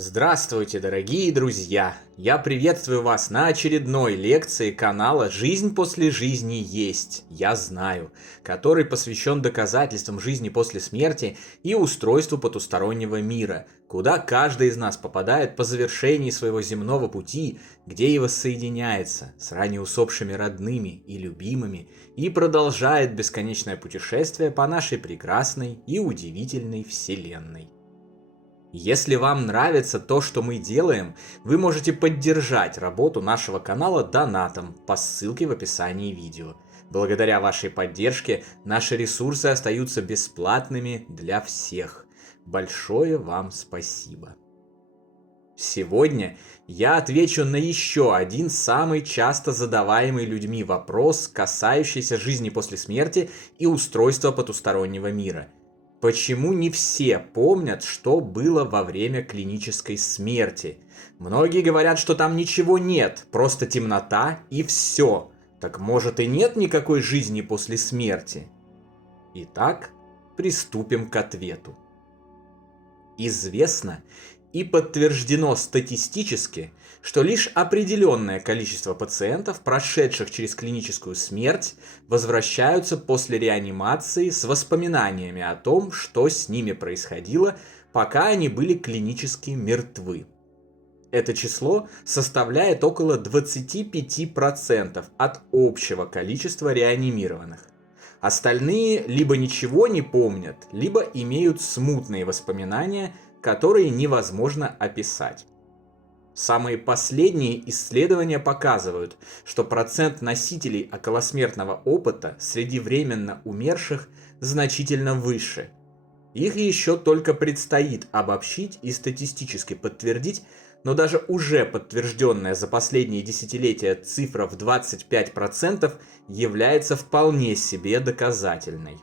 Здравствуйте, дорогие друзья! Я приветствую вас на очередной лекции канала «Жизнь после жизни есть, я знаю», который посвящен доказательствам жизни после смерти и устройству потустороннего мира, куда каждый из нас попадает по завершении своего земного пути, где и воссоединяется с ранее усопшими родными и любимыми и продолжает бесконечное путешествие по нашей прекрасной и удивительной вселенной. Если вам нравится то, что мы делаем, вы можете поддержать работу нашего канала донатом по ссылке в описании видео. Благодаря вашей поддержке наши ресурсы остаются бесплатными для всех. Большое вам спасибо. Сегодня я отвечу на еще один самый часто задаваемый людьми вопрос, касающийся жизни после смерти и устройства потустороннего мира. Почему не все помнят, что было во время клинической смерти? Многие говорят, что там ничего нет, просто темнота и все. Так может и нет никакой жизни после смерти? Итак, приступим к ответу. Известно и подтверждено статистически, что лишь определенное количество пациентов, прошедших через клиническую смерть, возвращаются после реанимации с воспоминаниями о том, что с ними происходило, пока они были клинически мертвы. Это число составляет около 25% от общего количества реанимированных. Остальные либо ничего не помнят, либо имеют смутные воспоминания, которые невозможно описать. Самые последние исследования показывают, что процент носителей околосмертного опыта среди временно умерших значительно выше. Их еще только предстоит обобщить и статистически подтвердить, но даже уже подтвержденная за последние десятилетия цифра в 25% является вполне себе доказательной.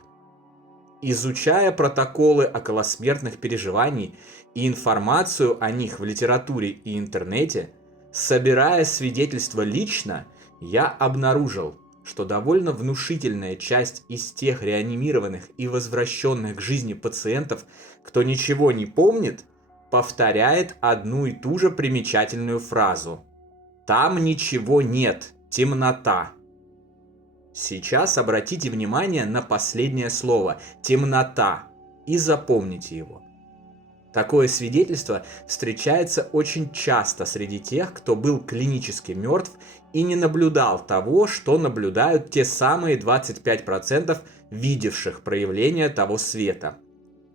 Изучая протоколы околосмертных переживаний и информацию о них в литературе и интернете, собирая свидетельства лично, я обнаружил, что довольно внушительная часть из тех реанимированных и возвращенных к жизни пациентов, кто ничего не помнит, повторяет одну и ту же примечательную фразу: «Там ничего нет, темнота». Сейчас обратите внимание на последнее слово «темнота» и запомните его. Такое свидетельство встречается очень часто среди тех, кто был клинически мертв и не наблюдал того, что наблюдают те самые 25% видевших проявления того света.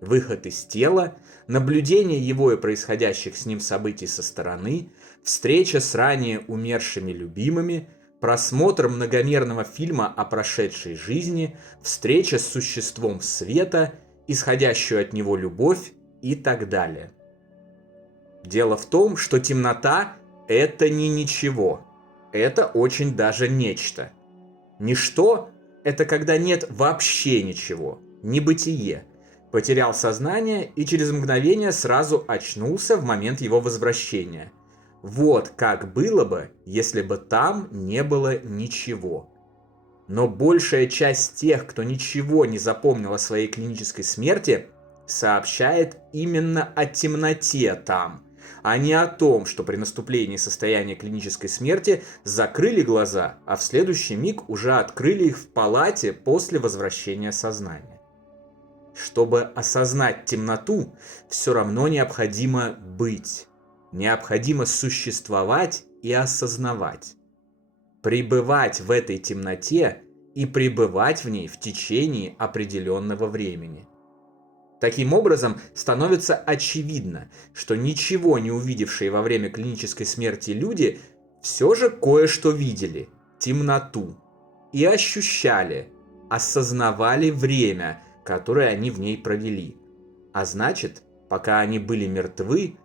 Выход из тела, наблюдение его и происходящих с ним событий со стороны, встреча с ранее умершими любимыми, просмотр многомерного фильма о прошедшей жизни, встреча с существом света, исходящую от него любовь и так далее. Дело в том, что темнота – это не ничего, это очень даже нечто. Ничто – это когда нет вообще ничего, небытие. Потерял сознание и через мгновение сразу очнулся в момент его возвращения. Вот как было бы, если бы там не было ничего. Но большая часть тех, кто ничего не запомнил о своей клинической смерти, сообщает именно о темноте там, а не о том, что при наступлении состояния клинической смерти закрыли глаза, а в следующий миг уже открыли их в палате после возвращения сознания. Чтобы осознать темноту, все равно необходимо быть. Необходимо существовать и осознавать. Пребывать в этой темноте и пребывать в ней в течение определенного времени. Таким образом, становится очевидно, что ничего не увидевшие во время клинической смерти люди все же кое-что видели – темноту. И ощущали, осознавали время, которое они в ней провели. А значит, пока они были мертвы,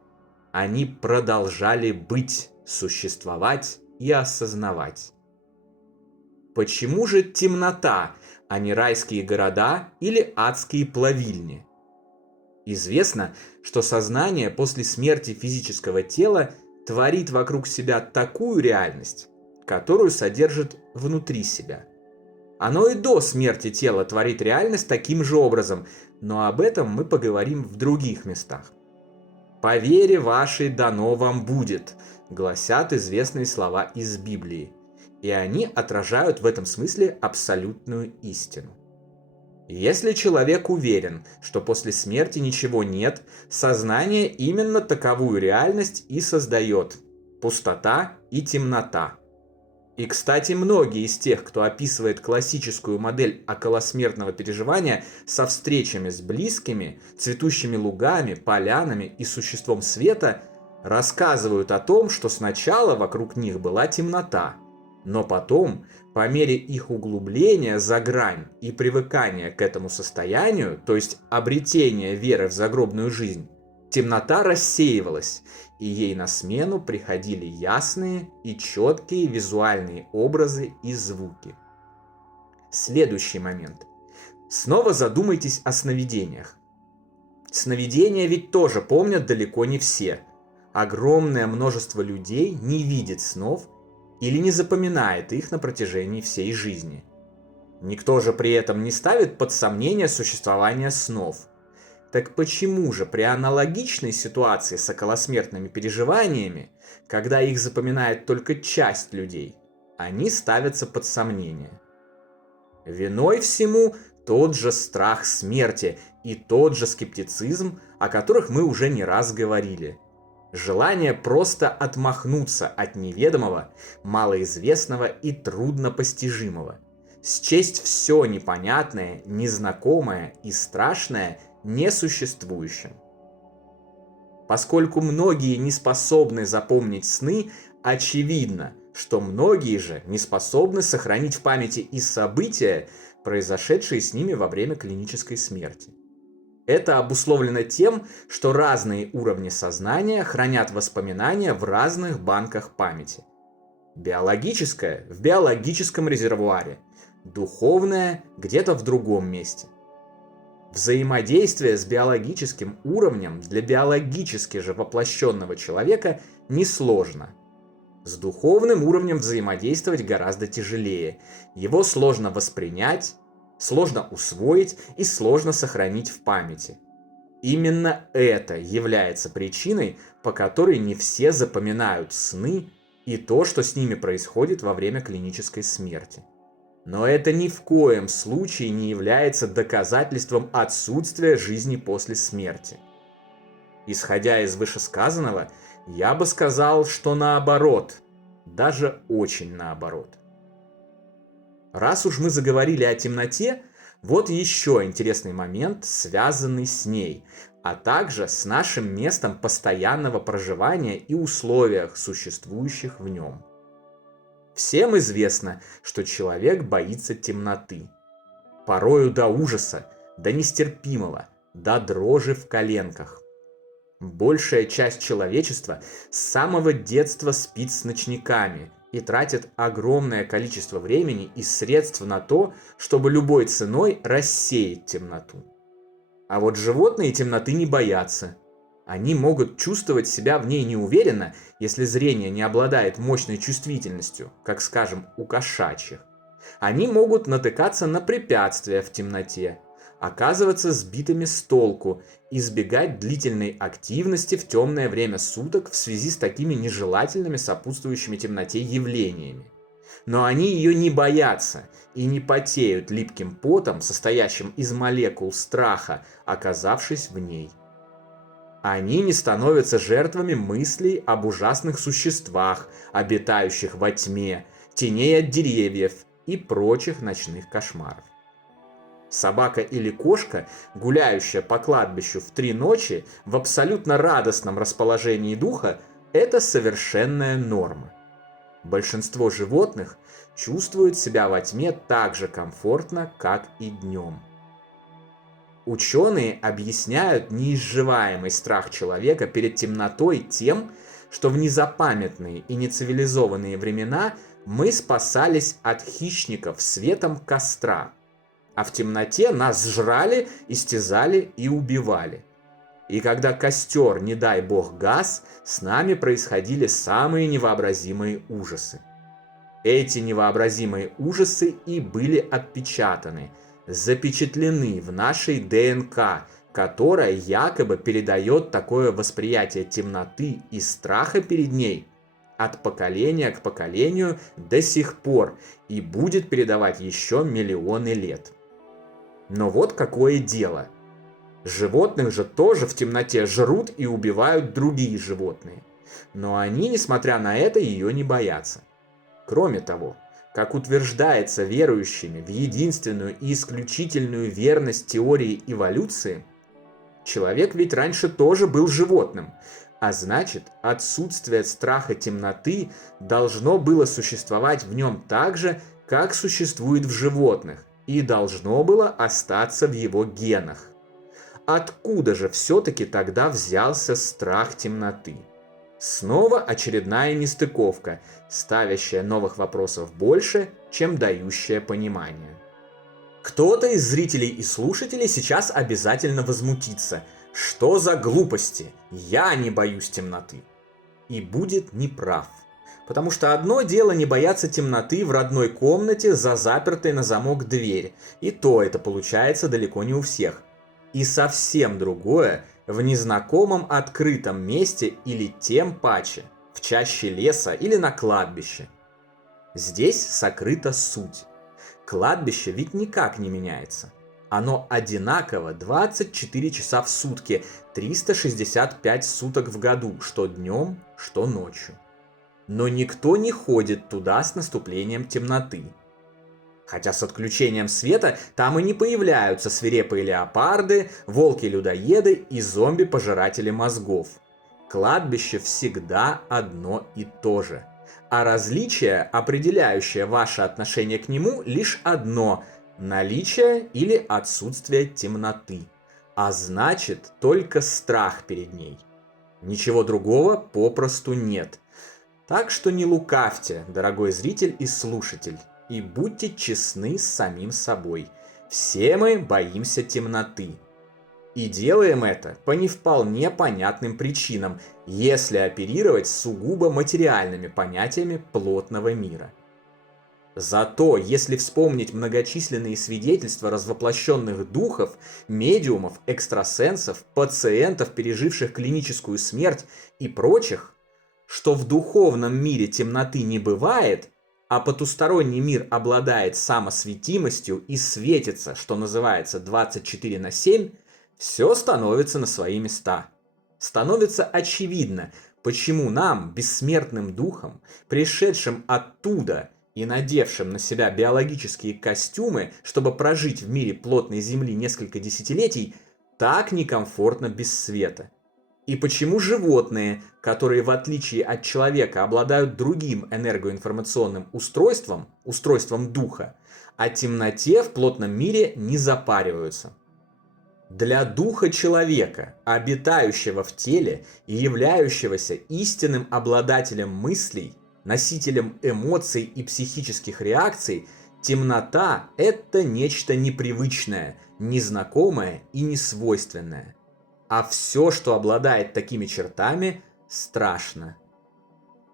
они продолжали быть, существовать и осознавать. Почему же темнота, а не райские города или адские плавильни? Известно, что сознание после смерти физического тела творит вокруг себя такую реальность, которую содержит внутри себя. Оно и до смерти тела творит реальность таким же образом, но об этом мы поговорим в других местах. «По вере вашей дано вам будет», гласят известные слова из Библии, и они отражают в этом смысле абсолютную истину. Если человек уверен, что после смерти ничего нет, сознание именно таковую реальность и создает – пустота и темнота. И, кстати, многие из тех, кто описывает классическую модель околосмертного переживания со встречами с близкими, цветущими лугами, полянами и существом света, рассказывают о том, что сначала вокруг них была темнота, но потом, по мере их углубления за грань и привыкания к этому состоянию, то есть обретения веры в загробную жизнь, темнота рассеивалась, и ей на смену приходили ясные и четкие визуальные образы и звуки. Следующий момент. Снова задумайтесь о сновидениях. Сновидения ведь тоже помнят далеко не все. Огромное множество людей не видит снов или не запоминает их на протяжении всей жизни. Никто же при этом не ставит под сомнение существование снов. Так почему же при аналогичной ситуации с околосмертными переживаниями, когда их запоминает только часть людей, они ставятся под сомнение? Виной всему тот же страх смерти и тот же скептицизм, о которых мы уже не раз говорили. Желание просто отмахнуться от неведомого, малоизвестного и труднопостижимого. Счесть все непонятное, незнакомое и страшное несуществующим. Поскольку многие не способны запомнить сны, очевидно, что многие же не способны сохранить в памяти и события, произошедшие с ними во время клинической смерти. Это обусловлено тем, что разные уровни сознания хранят воспоминания в разных банках памяти. Биологическое в биологическом резервуаре, духовное где-то в другом месте. Взаимодействие с биологическим уровнем для биологически же воплощенного человека несложно. С духовным уровнем взаимодействовать гораздо тяжелее. Его сложно воспринять, сложно усвоить и сложно сохранить в памяти. Именно это является причиной, по которой не все запоминают сны и то, что с ними происходит во время клинической смерти. Но это ни в коем случае не является доказательством отсутствия жизни после смерти. Исходя из вышесказанного, я бы сказал, что наоборот, даже очень наоборот. Раз уж мы заговорили о темноте, вот еще интересный момент, связанный с ней, а также с нашим местом постоянного проживания и условиях, существующих в нем. Всем известно, что человек боится темноты. Порою до ужаса, до нестерпимого, до дрожи в коленках. Большая часть человечества с самого детства спит с ночниками и тратит огромное количество времени и средств на то, чтобы любой ценой рассеять темноту. А вот животные темноты не боятся. Они могут чувствовать себя в ней неуверенно, если зрение не обладает мощной чувствительностью, как, скажем, у кошачьих. Они могут натыкаться на препятствия в темноте, оказываться сбитыми с толку, избегать длительной активности в темное время суток в связи с такими нежелательными сопутствующими темноте явлениями. Но они ее не боятся и не потеют липким потом, состоящим из молекул страха, оказавшись в ней. Они не становятся жертвами мыслей об ужасных существах, обитающих во тьме, теней от деревьев и прочих ночных кошмаров. Собака или кошка, гуляющая по кладбищу в 3 ночи в абсолютно радостном расположении духа, это совершенная норма. Большинство животных чувствуют себя во тьме так же комфортно, как и днем. Ученые объясняют неизживаемый страх человека перед темнотой тем, что в незапамятные и нецивилизованные времена мы спасались от хищников светом костра, а в темноте нас жрали, истязали и убивали. И когда костер, не дай бог, гас, с нами происходили самые невообразимые ужасы. Эти невообразимые ужасы и были отпечатаны, запечатлены в нашей ДНК, которая якобы передает такое восприятие темноты и страха перед ней от поколения к поколению до сих пор и будет передавать еще миллионы лет. Но вот какое дело. Животных же тоже в темноте жрут и убивают другие животные. Но они, несмотря на это, ее не боятся. Кроме того, как утверждается верующими в единственную и исключительную верность теории эволюции, человек ведь раньше тоже был животным, а значит, отсутствие страха темноты должно было существовать в нем так же, как существует в животных, и должно было остаться в его генах. Откуда же все-таки тогда взялся страх темноты? Снова очередная нестыковка, ставящая новых вопросов больше, чем дающая понимание. Кто-то из зрителей и слушателей сейчас обязательно возмутится. Что за глупости? Я не боюсь темноты. И будет неправ. Потому что одно дело не бояться темноты в родной комнате за запертой на замок дверь, и то это получается далеко не у всех. И совсем другое в незнакомом открытом месте или тем паче, в чаще леса или на кладбище. Здесь сокрыта суть. Кладбище ведь никак не меняется. Оно одинаково 24 часа в сутки, 365 суток в году, что днем, что ночью. Но никто не ходит туда с наступлением темноты. Хотя с отключением света там и не появляются свирепые леопарды, волки-людоеды и зомби-пожиратели мозгов. Кладбище всегда одно и то же. А различие, определяющее ваше отношение к нему, лишь одно – наличие или отсутствие темноты. А значит, только страх перед ней. Ничего другого попросту нет. Так что не лукавьте, дорогой зритель и слушатель, и будьте честны с самим собой. Все мы боимся темноты. И делаем это по не вполне понятным причинам, если оперировать сугубо материальными понятиями плотного мира. Зато, если вспомнить многочисленные свидетельства развоплощенных духов, медиумов, экстрасенсов, пациентов, переживших клиническую смерть и прочих, что в духовном мире темноты не бывает, а потусторонний мир обладает самосветимостью и светится, что называется, 24/7, все становится на свои места. Становится очевидно, почему нам, бессмертным духам, пришедшим оттуда и надевшим на себя биологические костюмы, чтобы прожить в мире плотной Земли несколько десятилетий, так некомфортно без света. И почему животные, которые в отличие от человека обладают другим энергоинформационным устройством, устройством духа, о темноте в плотном мире не запариваются. Для духа человека, обитающего в теле и являющегося истинным обладателем мыслей, носителем эмоций и психических реакций, темнота – это нечто непривычное, незнакомое и несвойственное. А все, что обладает такими чертами, страшно.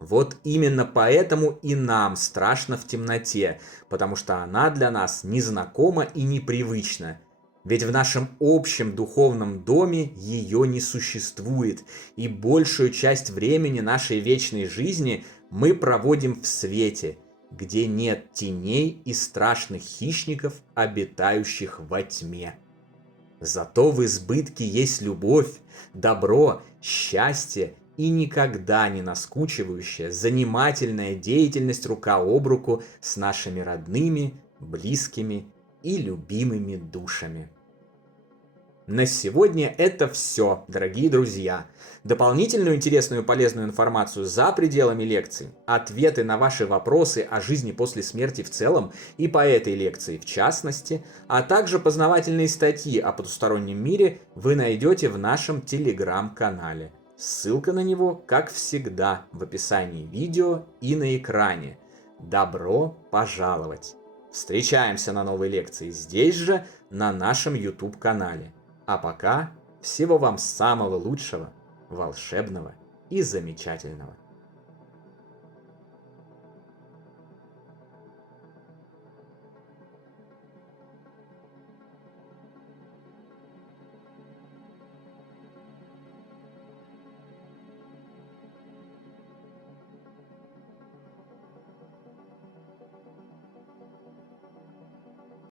Вот именно поэтому и нам страшно в темноте, потому что она для нас незнакома и непривычна. Ведь в нашем общем духовном доме ее не существует, и большую часть времени нашей вечной жизни мы проводим в свете, где нет теней и страшных хищников, обитающих во тьме. Зато в избытке есть любовь, добро, счастье и никогда не наскучивающая занимательная деятельность рука об руку с нашими родными, близкими и любимыми душами. На сегодня это все, дорогие друзья. Дополнительную интересную и полезную информацию за пределами лекций, ответы на ваши вопросы о жизни после смерти в целом и по этой лекции в частности, а также познавательные статьи о потустороннем мире вы найдете в нашем телеграм-канале. Ссылка на него, как всегда, в описании видео и на экране. Добро пожаловать! Встречаемся на новой лекции здесь же, на нашем YouTube-канале. А пока всего вам самого лучшего, волшебного и замечательного.